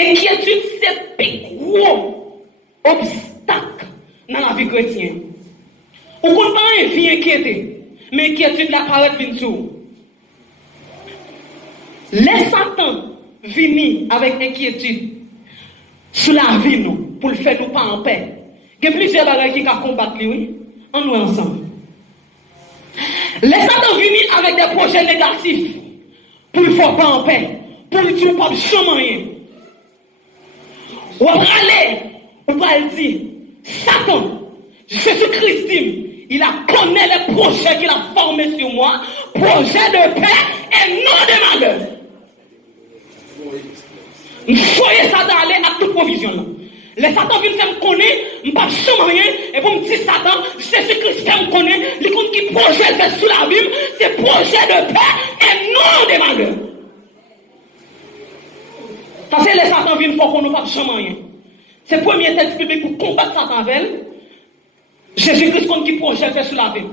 Inquiétude, c'est le plus gros obstacle dans la vie chrétienne. On ne peut pas vie inquiéter, mais inquiétude la paraît vient tout. Les Satan vini avec inquiétude sur la vie nous pour le faire nous pas en paix. Il y a plusieurs bagages qui combattent lui, en nous ensemble. Les Satan vini avec des projets négatifs pour le faire pas en paix, pour le dire pas rien. Ou aller, on va le dire, Satan, Jésus-Christ, il a connaît les projets qu'il a formés sur moi, projets de paix et non de malheur. Soyez Satan aller à toute provision là. Les Satan viennent me connaître, je ne sais pas rien, et pour me dire Satan, Jésus-Christ me connaît, les comptes qui projettent sur la Bible, c'est projet de paix et non de malheur. Parce que les Satan viennent pour qu'on ne pas jamais rien. C'est le premier texte biblique pour combattre Satan avec Jésus-Christ compte qui projette sur la Bible.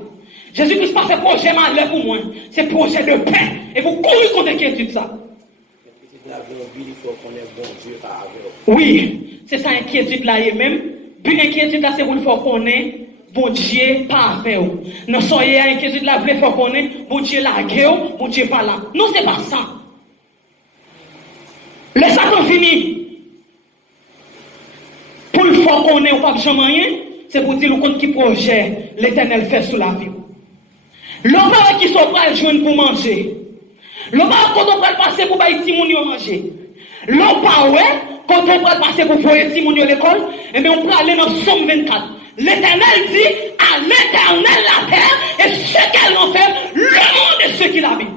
Jésus-Christ pas fait projet malheur pour moi, c'est projet de paix. Et vous courez contre l'inquiétude ça. Oui, c'est ça inquiétude là et même. Puis l'inquiétude là c'est pour le faire connaître bon Dieu pas avec vous. Non soyez inquiétude là vous faire connaître bon Dieu là guerre, bon Dieu pas là. Non c'est pas ça. Le Satan fini. Pour le faire connaître ou pas jamais rien, c'est pour dire le compte qui projet l'Éternel fait sur la vie. L'homme qui sont prêts à joindre pour manger. L'homme quand on peut passer pour bailler Timounio manger. L'homme pas ouais, quand on peut passer pour foyer Timounio l'école, et bien on peut aller dans Somme 24. L'Éternel dit à l'Éternel la terre et ce qu'elle en fait, le monde et ceux qui l'habitent.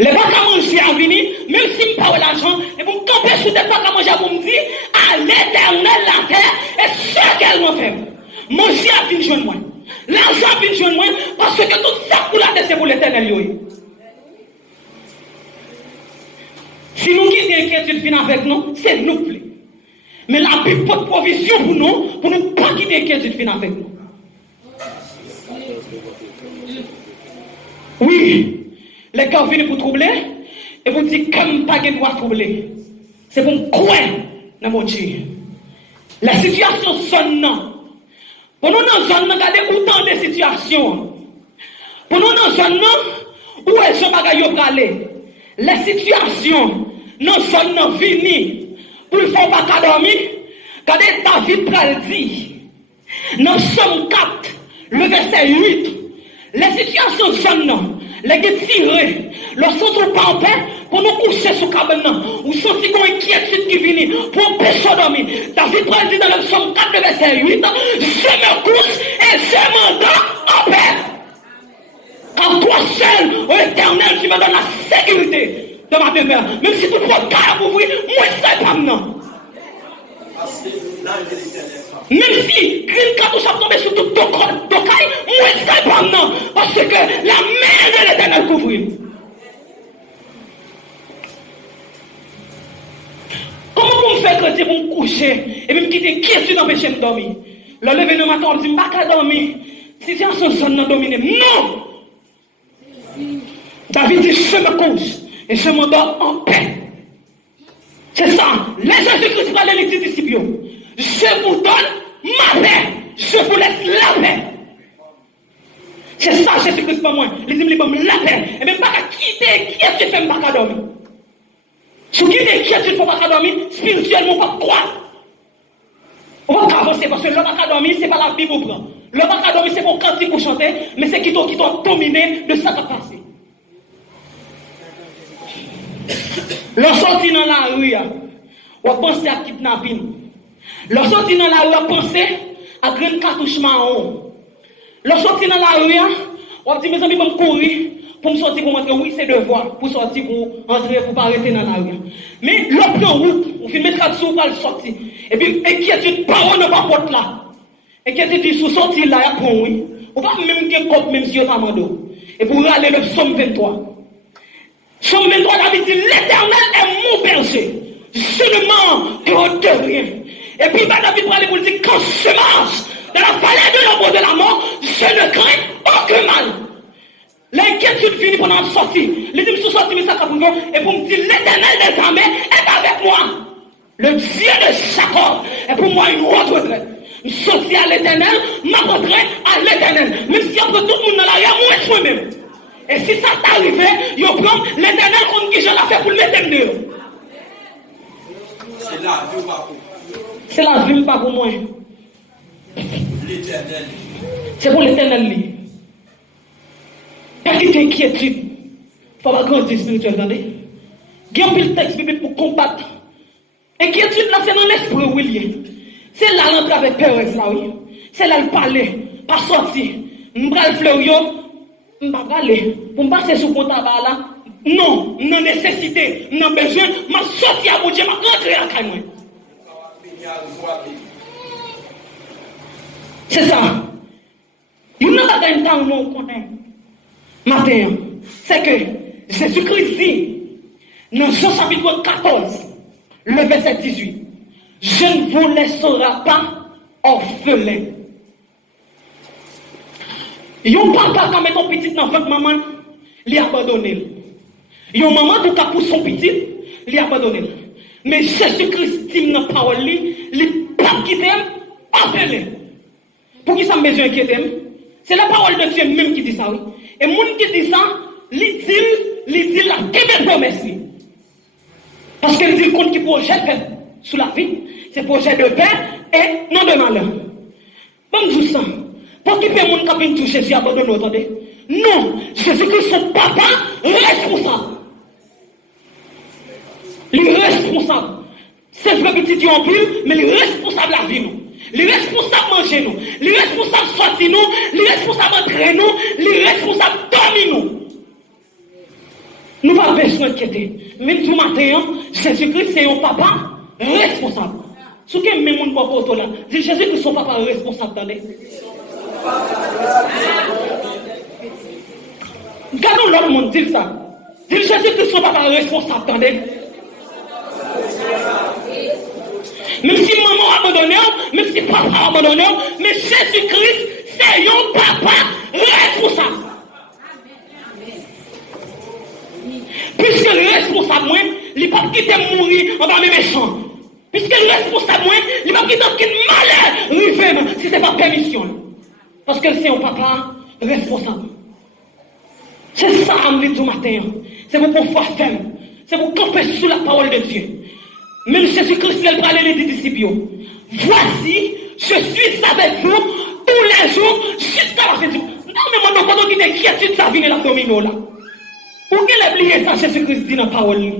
Les bacs à manger à venir, même si je n'ai pas l'argent, et pour me camper sur des bacs à manger pour me dire à l'Éternel la terre et ce qu'elle en fait. Manger à venir joindre moi. L'argent à venir joindre moi parce que tout ça pour la terre c'est pour l'Éternel. Si nous quittons l'inquiétude finir avec nous, c'est nous plus. Mais la Bible porte provision pour nous pas quitter l'inquiétude finir avec nous. Oui, les gars viennent pour troubler, et vous dites comme pas de droit troubler. C'est pour me croire dans mon Dieu. La situation sonne non. Pour nous dans zone, regardez autant de situations. Pour nous dans zone, où est-ce que vous aller? Les situations non sont non finies pour le faire pas dormir. Regardez David pral dit dans Somme 4, le verset 8, les situations sont non, les tirés, le centre pas en paix pour nous coucher sous cabane, ou sentir qu'on inquiétude qui vient pour empêcher de dormir. David pral dit dans le Somme 4, le verset 8, je me couche et je m'endors en paix. Car toi seul, ô Éternel, tu me donnes la sécurité de ma demeure. Même si tout le monde a ouvrir, moi je ne sais pas maintenant. Même si une cartouche a tombé sur tout ton corps, moi je ne sais pas maintenant. Parce que la main de l'Éternel couvre. Comment vous me faites chrétien pour me coucher et me quitter inquiétude d'empêcher de dormir? Le lever le matin, on me dit, je ne peux pas dormir. Situation sonne non dominée. Non! David dit, je me couche et je m'endors en paix. C'est ça. Les Jésus-Christ parlent les petits disciples. Je vous donne ma paix. Je vous laisse la paix. C'est ça, Jésus-Christ pour moi. Les disciples me la paix. Et même pas qu'à quitter, qui est-ce qui fait pas dormir? Si vous quittez, qui est-ce qui fait pas dormir? Spirituellement, on va croire. On va pas avancer parce que le pas dormir, c'est pas la Bible ou prend. Le pas dormir, c'est pour cantique pour chanter, mais c'est qui doit dominer de ça qui a passé. Leur sorti dans la rue, on pense à kidnapping. Leur sorti dans la rue, on pense à grande cartouche marron. Leur sorti dans la rue, on dit mes amis, vont courir pour me sortir pour montrer, oui, c'est devoir pour sortir, pour entrer, pour pas arrêter dans la rue. Mais l'autre en route, on fait mettre là-dessous pour le sortir. Et puis, inquiétude, parole ne pas porte là. Inquiétude, sous sortir là, il y a oui. On va même dire comme même si on a demandé. Et pour aller le psaume 23. Somme 23, David dit, l'Éternel est mon berger. Je ne manque de rien. Et puis, David va aller pour dire, quand je marche dans la vallée de l'ombre de la mort, je ne crains aucun mal. L'inquiétude pendant la sortie. Les hommes sont sortis, mais ça et pour me dire, l'Éternel des armées est avec moi. Le Dieu de Jacob est pour moi une haute retraite. Je sortis à l'éternel, ma retraite à l'éternel. Même si après tout le monde dans l'arrière, moi moi-même. Et si ça t'arrive, je prends l'éternel contre qui je l'ai fait pour l'éternel. C'est la vie pas pour. C'est la vie pas pour moi. L'éternel. C'est pour l'éternel. Petite inquiétude. Il faut pas grandir spirituel, attendez. Il y a un pile texte biblique pour combattre. Inquiétude là, c'est dans l'esprit où il est. C'est là l'entrée avec Pérez là, oui. C'est là le parler, pas sortir. M'bral fleurio, m'pa aller. Pour me passer sous mon tabac là. Non, non nécessité, non besoin, m'a sorti à mon Dieu, m'a rentré à caille moi. C'est ça. Il n'y a pas de temps où on connaît. Matin, c'est que Jésus-Christ dit, dans Jean chapitre 14, le verset 18, je ne vous laisserai pas orphelin. Yon papa quand met ton petit dans votre maman, il abandonné. Yon maman tout cas pour son petit, il abandonné. Mais Jésus-Christ dit dans la parole, il pas quitter orphelin. Pour qui ça me besoin inquiéter? C'est la parole de Dieu même qui dit ça, oui. Et moun qui dit ça, il dit la quelle promesse. Parce qu'il dit compte qui projette sous la vie, c'est projet de paix et non de malheur. Bon, je ça. Pour qui peut moun qui touche Jésus abandonné, attendez? Non, Jésus-Christ son papa responsable. Il est responsable. C'est vrai petit Dieu en pile, mais il est responsable la vie nous. Il est responsable manger nous. Il est responsable sortir nous. Il est responsable entrer nous. Il est responsable dormir nous. Nous n'avons pas besoin d'inquiéter. Même ce matin, Jésus-Christ c'est un papa responsable. Ce que même mon papa là, dit Jésus-Christ son papa responsable dans les. Regardons l'autre monde dit ça. Dit Jésus-Christ son papa responsable dans les. Même si maman a abandonné, même si papa a abandonné, mais Jésus-Christ, c'est un papa responsable. Puisque le responsable, il ne va pas quitter mourir en bas de méchant. Puisque le responsable, il ne va pas quitter malheur, si ce n'est pas permission. Parce que c'est un papa responsable. C'est ça, Amélie, du matin. C'est pour pouvoir faire. C'est pour camper sous la parole de Dieu. Même Jésus-Christ, il parlait les disciples. Voici, je suis avec vous tous les jours jusqu'à la fin du monde. Non, mais moi, non, pas de inquiétude, ça vient l'abdominaux là. Où est oublié ça, Jésus-Christ dit dans la parole?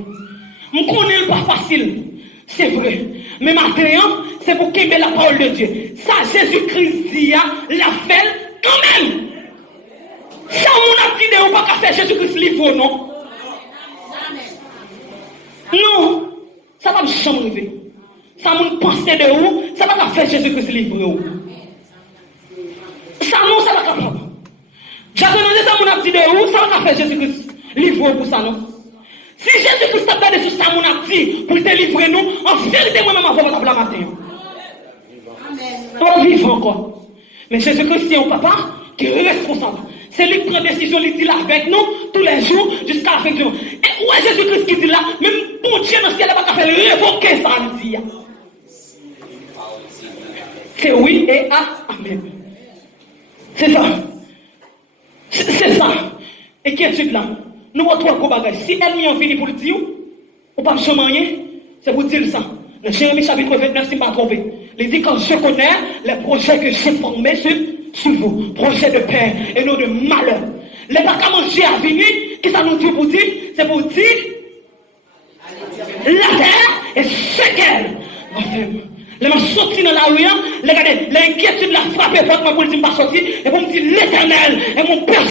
Je connais pas facile, c'est vrai. Mais maintenant, c'est pour qu'il la parole de Dieu. Ça, Jésus-Christ dit, l'a fait quand même. Ça, on a dit, on ne peut pas faire Jésus-Christ livre, non? Non. Ça va me changer. Ça va me penser de où? Ça va me faire Jésus-Christ livre. Ça non, ça va capable. J'attends ça mon dit de où? Ça va faire Jésus-Christ livre pour ça, non? Si Jésus-Christ t'a donné sur ça mon dit pour te livrer nous, en vérité moi-même avant la matin. On va vivre encore. Mais Jésus-Christ c'est un papa qui est responsable. C'est lui qui prend décision, il dit là avec nous tous les jours jusqu'à la fin du monde. Et où est Jésus-Christ qui dit là? Même bon Dieu dans le ciel, il va faire révoquer ça, il dit. C'est oui et amen. C'est ça. C'est ça. Inquiétude là. Nous avons trois bagages. Si elle m'y venu pour le dire, ou pas me rien, c'est pour dire ça. Dans Jérémie chapitre 29, si je ne pas trompé. Il dit quand je connais les projets que j'ai formés sur vous, projets de paix et non de malheur. Les pas qu'à manger à venir, qui ça nous dit pour dire? C'est pour dire la terre est ce qu'elle. Les gens sortis dans la rue, regardez, l'inquiétude la frappe, pour me dire pas sortir, et pour me dire l'éternel est mon père.